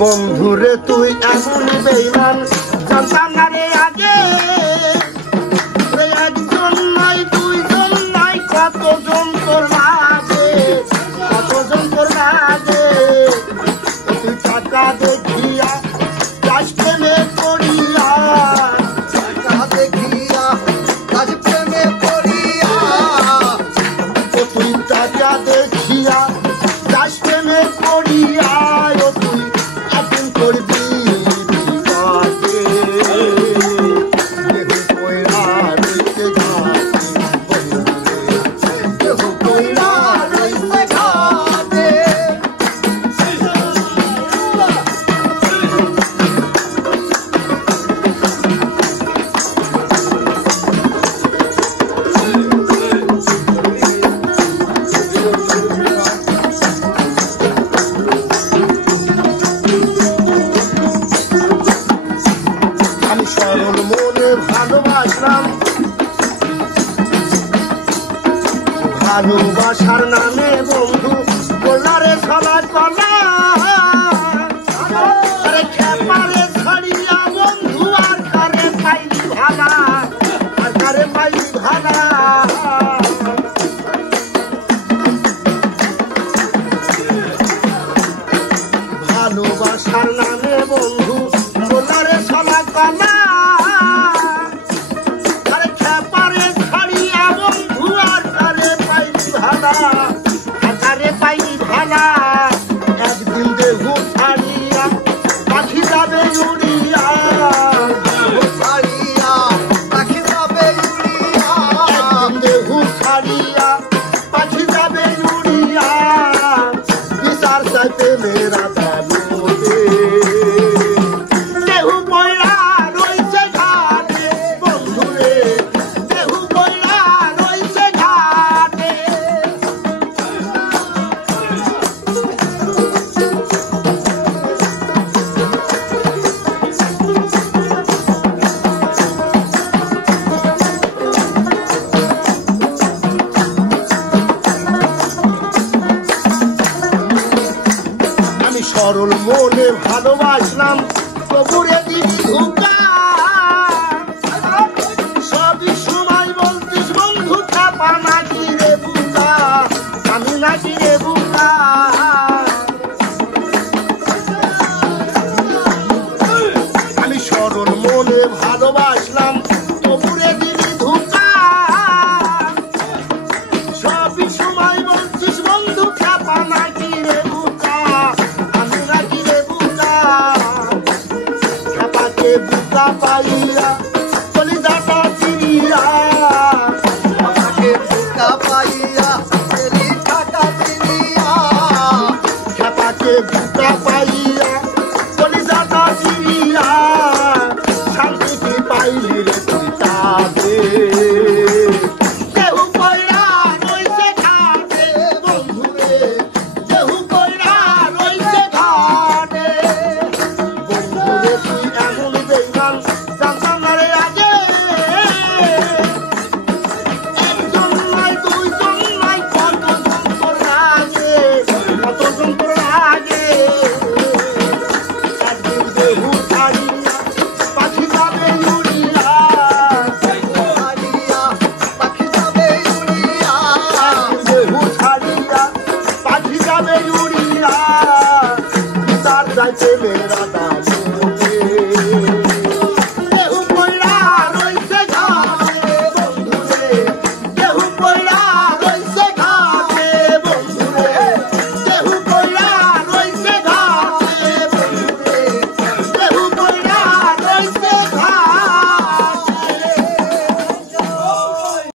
বন্ধুরে তুই এমন বেঈমান জানতাম না রে আগে একজন নয় দুইজন নয় কতজন তোর লাগে কতজন তোর লাগে তুই টাকা দেখিয়া কাজ প্রেমে করিয়া টাকা দেখিয়া কাজ প্রেমে করিয়া তুই টাকা দেখিয়া কাজ প্রেমে করিয়া তুই আপন করবি সরল মনে ভালোবাসলাম ভালোবাসার নামে বন্ধু বলারে ছলা কলা খেপারে ছড়িয়া বন্ধু আর কারে পাইলি ভালা আর কারে পাইলি ভালা ভালোবাসার নামে বন্ধু বলারে ছলা কলা একদিন দেহু ছাড়িয়া পাখি যাবে উড়িয়া ছাড়িয়া পাখি যাবে উড়িয়া একদিন দেহু ছাড়িয়া পাখি যাবে উড়িয়া বিচার চাইতে মেরা দালুতে দেহু পয়লা রয়েছে ঘাটে বন্ধুরে দেহু পয়লা রয়েছে ঘাটে সরল মনে ভালোবাসলাম তবুরে দিবি ধোঁকা সবই সময় বলতিস বন্ধু চাপা নাকি রে বুকা আমি নাকি রে বুকা আমি সরল মনে ভালোবাসলাম তবুরে দিবি ধোঁকা সবই সময় বলতিস বন্ধু চাপা নাকি রে বুকা বুকা পাইয়া চলি যাতা চিরিয়া আমাকে বুকা পাইয়া চলি যাতা চিরিয়া খেপাকে বুকা পাইয়া চলি যাতা চিরিয়া শান্তি কি পাইলি রে তুই তাবে দেহু কইরা রইছে ঘাটে বন্ধুরে দেহু কইরা রইছে ঘাটে বন্ধুরে তুই এমন জানতাম না রে আগে একজন নাই দুইজন নাই কতজন তোর লাগে কতজন তোর লাগে একদিন দেহু ছাড়িয়া পাখি যাবে উড়িয়া পাখি যাবে উড়িয়া দেহু ছাড়িয়া পাখি যাবে উড়িয়া তার যাইতে মেরা দাম